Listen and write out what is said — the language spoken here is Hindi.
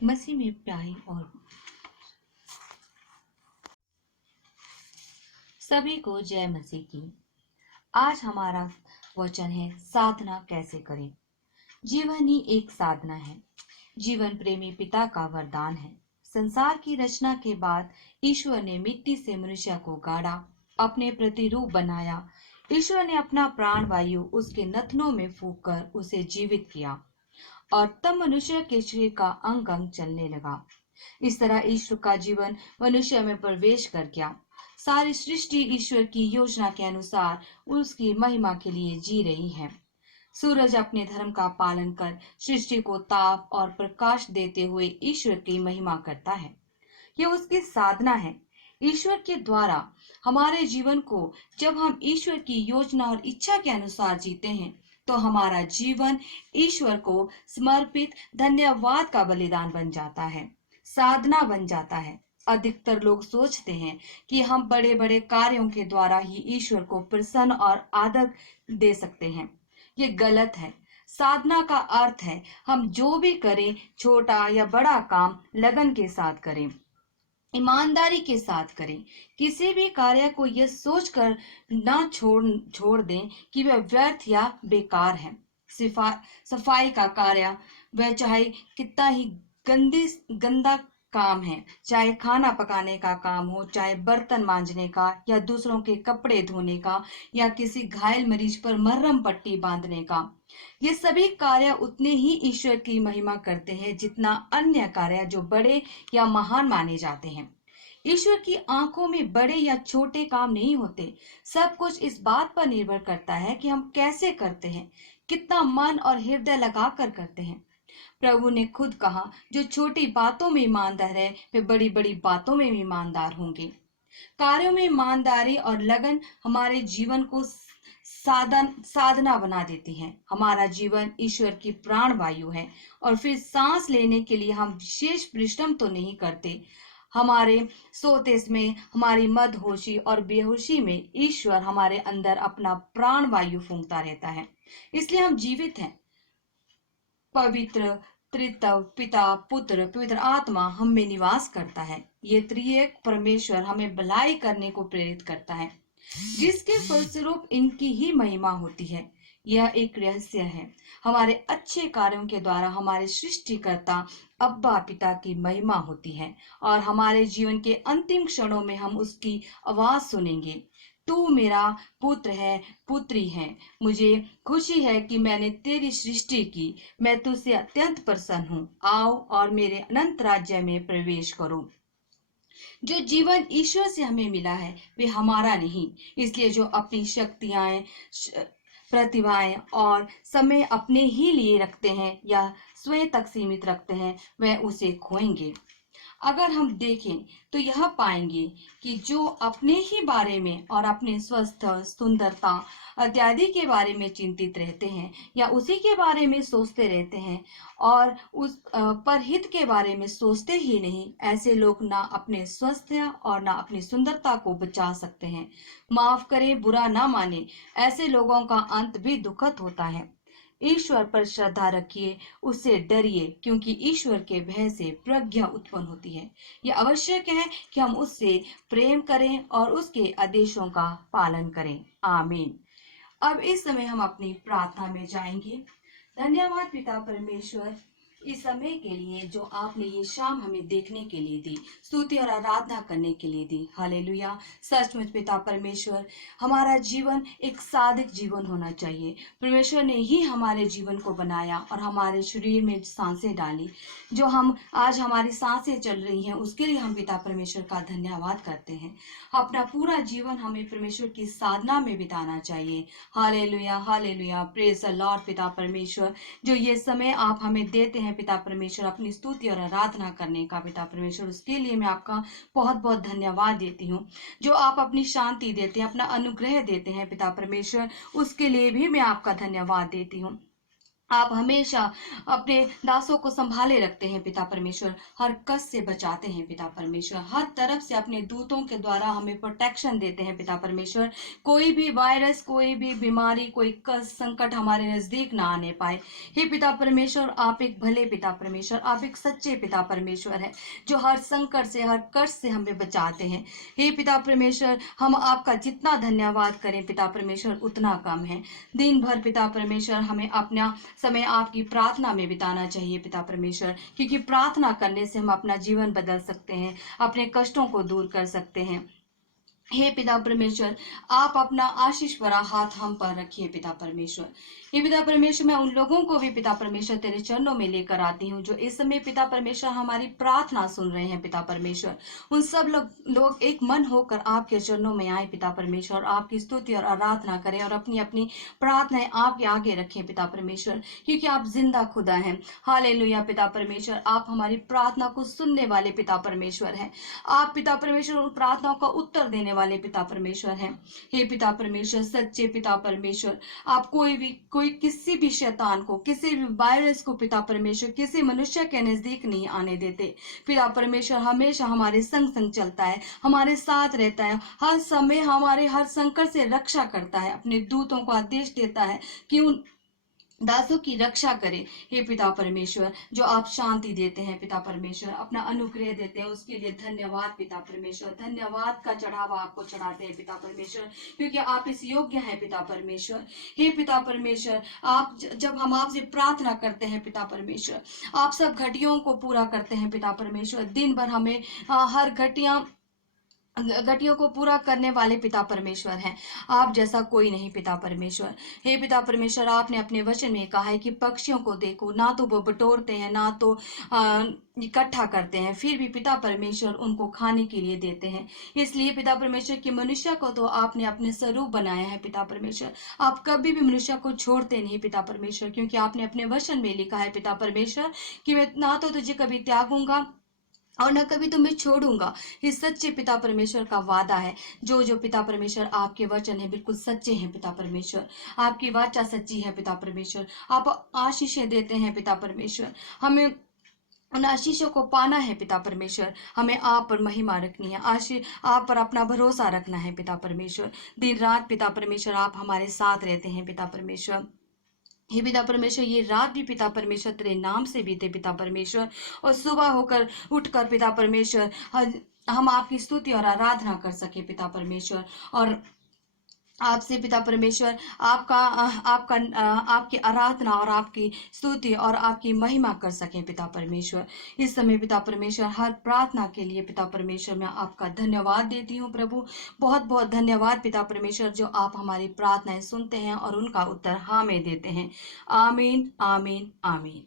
मसीह में प्यारी और सभी को जय मसीह की। आज हमारा वचन है साधना कैसे करें। जीवन ही एक साधना है। जीवन प्रेमी पिता का वरदान है। संसार की रचना के बाद ईश्वर ने मिट्टी से मनुष्य को गाड़ा, अपने प्रतिरूप बनाया। ईश्वर ने अपना प्राण वायु उसके नथनों में फूंक कर उसे जीवित किया और तब मनुष्य के शरीर का अंग अंग चलने लगा। इस तरह ईश्वर का जीवन मनुष्य में प्रवेश कर गया। सारी सृष्टि ईश्वर की योजना के अनुसार उसकी महिमा के लिए जी रही है। सूरज अपने धर्म का पालन कर सृष्टि को ताप और प्रकाश देते हुए ईश्वर की महिमा करता है। यह उसकी साधना है। ईश्वर के द्वारा हमारे जीवन को जब हम ईश्वर की योजना और इच्छा के अनुसार जीते हैं तो हमारा जीवन ईश्वर को समर्पित धन्यवाद का बलिदान बन जाता है, साधना बन जाता है। अधिकतर लोग सोचते हैं कि हम बड़े बड़े कार्यों के द्वारा ही ईश्वर को प्रसन्न और आदर दे सकते हैं। ये गलत है। साधना का अर्थ है हम जो भी करें, छोटा या बड़ा काम लगन के साथ करें, ईमानदारी के साथ करें। किसी भी कार्य को यह सोचकर ना छोड़ दें कि वह व्यर्थ या बेकार है। सफाई का कार्य वह चाहे कितना ही गंदा काम है, चाहे खाना पकाने का काम हो, चाहे बर्तन मांजने का या दूसरों के कपड़े धोने का या किसी घायल मरीज पर मरहम पट्टी बांधने का, ये सभी कार्य उतने ही ईश्वर की महिमा करते हैं जितना अन्य कार्य जो बड़े या महान माने जाते हैं। ईश्वर की आंखों में बड़े या छोटे काम नहीं होते। सब कुछ इस बात पर निर्भर करता है कि हम कैसे करते हैं, कितना मन और हृदय लगाकर करते हैं। प्रभु ने खुद कहा, जो छोटी बातों में ईमानदार है वे बड़ी बड़ी बातों में भी ईमानदार होंगे। कार्यों में ईमानदारी और लगन हमारे जीवन को साधना बना देती है। हमारा जीवन ईश्वर की प्राण वायु है और फिर सांस लेने के लिए हम विशेष परिश्रम तो नहीं करते। हमारे सोते में, हमारी मदहोशी और बेहोशी में ईश्वर हमारे अंदर अपना प्राण वायु फूंकता रहता है, इसलिए हम जीवित हैं। पवित्र त्रित्व पिता, पुत्र, पवित्र आत्मा हम में निवास करता है। ये त्रिएक परमेश्वर हमें भलाई करने को प्रेरित करता है, जिसके फलस्वरूप इनकी ही महिमा होती है। यह एक रहस्य है। हमारे अच्छे कार्यों के द्वारा हमारे सृष्टिकर्ता अब्बा पिता की महिमा होती है और हमारे जीवन के अंतिम क्षणों में हम उसकी आवाज सुनेंगे, तू मेरा पुत्र है, पुत्री है। मुझे खुशी है कि मैंने तेरी सृष्टि की। मैं तुझसे अत्यंत प्रसन्न हूँ। आओ और मेरे अनंत राज्य में प्रवेश करो। जो जीवन ईश्वर से हमें मिला है वे हमारा नहीं, इसलिए जो अपनी शक्तियां, प्रतिभाएं और समय अपने ही लिए रखते हैं या स्वयं तक सीमित रखते हैं वह उसे खोएंगे। अगर हम देखें तो यह पाएंगे कि जो अपने ही बारे में और अपने स्वास्थ्य, सुंदरता इत्यादि के बारे में चिंतित रहते हैं या उसी के बारे में सोचते रहते हैं और उस परहित के बारे में सोचते ही नहीं, ऐसे लोग ना अपने स्वास्थ्य और ना अपनी सुंदरता को बचा सकते हैं। माफ करें, बुरा ना माने, ऐसे लोगों का अंत भी दुखद होता है। ईश्वर पर श्रद्धा रखिए, उससे डरिए, क्योंकि ईश्वर के भय से प्रज्ञा उत्पन्न होती है। यह आवश्यक है कि हम उससे प्रेम करें और उसके आदेशों का पालन करें। आमीन। अब इस समय हम अपनी प्रार्थना में जाएंगे। धन्यवाद पिता परमेश्वर, इस समय के लिए जो आपने ये शाम हमें देखने के लिए दी, स्तुति और आराधना करने के लिए दी। हालेलुया। सचमुच पिता परमेश्वर, हमारा जीवन एक सादिक जीवन होना चाहिए। परमेश्वर ने ही हमारे जीवन को बनाया और हमारे शरीर में सांसें डाली। जो हम आज हमारी सांसें चल रही हैं उसके लिए हम पिता परमेश्वर का धन्यवाद करते हैं। अपना पूरा जीवन हमें परमेश्वर की साधना में बिताना चाहिए। Hallelujah, hallelujah, praise the Lord. पिता परमेश्वर, जो ये समय आप हमें देते हैं पिता परमेश्वर अपनी स्तुति और आराधना करने का, पिता परमेश्वर उसके लिए मैं आपका बहुत बहुत धन्यवाद देती हूँ। जो आप अपनी शांति देते हैं, अपना अनुग्रह देते हैं पिता परमेश्वर, उसके लिए भी मैं आपका धन्यवाद देती हूँ। आप हमेशा अपने दासों को संभाले रखते हैं पिता परमेश्वर, हर कष्ट से बचाते हैं पिता परमेश्वर, हर तरफ से अपने दूतों के द्वारा हमें प्रोटेक्शन देते हैं पिता परमेश्वर। कोई भी वायरस, कोई भी बीमारी, कोई कष्ट संकट हमारे नजदीक ना आने पाए। हे पिता परमेश्वर, आप एक भले पिता परमेश्वर, आप एक सच्चे पिता परमेश्वर है, जो हर संकट से, हर कष्ट से हमें बचाते हैं। हे पिता परमेश्वर, हम आपका जितना धन्यवाद करें पिता परमेश्वर उतना कम है। दिन भर पिता परमेश्वर हमें अपना समय आपकी प्रार्थना में बिताना चाहिए पिता परमेश्वर, क्योंकि प्रार्थना करने से हम अपना जीवन बदल सकते हैं, अपने कष्टों को दूर कर सकते हैं। हे पिता परमेश्वर, आप अपना आशीष भरा हाथ हम पर रखिए पिता परमेश्वर। हे पिता परमेश्वर, मैं उन लोगों को भी पिता परमेश्वर तेरे चरणों में लेकर आती हूँ जो इस समय पिता परमेश्वर हमारी प्रार्थना सुन रहे हैं पिता परमेश्वर। उन सब लोग एक मन होकर आपके चरणों में आए पिता परमेश्वर, आपकी स्तुति और आराधना करें और अपनी अपनी प्रार्थनाएं आपके आगे रखें पिता परमेश्वर, क्योंकि आप जिंदा खुदा हैं। हालेलुया पिता परमेश्वर, आप हमारी प्रार्थना को सुनने वाले पिता परमेश्वर हैं। आप पिता परमेश्वर उन प्रार्थनाओं का उत्तर देने वाले पिता परमेश्वर हैं। हे पिता परमेश्वर, सच्चे पिता परमेश्वर, आप कोई किसी भी शैतान को, किसी भी वायरस को पिता परमेश्वर किसी मनुष्य के नजदीक नहीं आने देते। पिता परमेश्वर हमेशा हमारे संग संग चलता है, हमारे साथ रहता है, हर समय हमारे हर संकट से रक्षा करता है, अपने दूतों को आदेश देता है कि उन दासों की रक्षा करें। हे पिता परमेश्वर, जो आप शांति देते हैं पिता परमेश्वर, अपना अनुग्रह देते हैं, उसके लिए धन्यवाद पिता परमेश्वर। धन्यवाद का चढ़ावा आपको चढ़ाते हैं पिता परमेश्वर, क्योंकि आप इस योग्य हैं पिता परमेश्वर। हे पिता परमेश्वर, आप जब हम आपसे प्रार्थना करते हैं पिता परमेश्वर, आप सब घटियों को पूरा करते हैं पिता परमेश्वर। दिन भर हमें हर घटियों को पूरा करने वाले पिता परमेश्वर हैं। आप जैसा कोई नहीं पिता परमेश्वर। हे पिता परमेश्वर, आपने अपने वचन में कहा है कि पक्षियों को देखो, ना तो वो बटोरते हैं, ना तो इकट्ठा करते हैं, फिर भी पिता परमेश्वर उनको खाने के लिए देते हैं। इसलिए पिता परमेश्वर कि मनुष्य को तो आपने अपने स्वरूप बनाया है पिता परमेश्वर, आप कभी भी मनुष्य को छोड़ते नहीं पिता परमेश्वर, क्योंकि आपने अपने वचन में लिखा है पिता परमेश्वर कि मैं ना तो तुझे कभी त्यागूंगा और न कभी तुम्हें छोड़ूंगा। इस सच्चे पिता परमेश्वर का वादा है। जो जो पिता परमेश्वर आपके वचन है बिल्कुल सच्चे हैं पिता परमेश्वर, आपकी वाचा सच्ची है पिता परमेश्वर, आप आशीषें देते हैं पिता परमेश्वर। हमें उन आशीषों को पाना है पिता परमेश्वर, हमें आप पर महिमा रखनी है, आशीष आप पर अपना भरोसा रखना है पिता परमेश्वर। दिन रात पिता परमेश्वर आप हमारे साथ रहते हैं पिता परमेश्वर। हे पिता परमेश्वर, ये रात भी पिता परमेश्वर तेरे नाम से बीते पिता परमेश्वर, और सुबह होकर उठकर पिता परमेश्वर हम आपकी स्तुति और आराधना कर सके पिता परमेश्वर, और आपसे पिता परमेश्वर आपकी आराधना और आपकी स्तुति और आपकी महिमा कर सकें पिता परमेश्वर। इस समय पिता परमेश्वर हर प्रार्थना के लिए पिता परमेश्वर मैं आपका धन्यवाद देती हूँ प्रभु। बहुत बहुत धन्यवाद पिता परमेश्वर, जो आप हमारी प्रार्थनाएं सुनते हैं और उनका उत्तर हाँ में देते हैं। आमीन आमीन आमीन।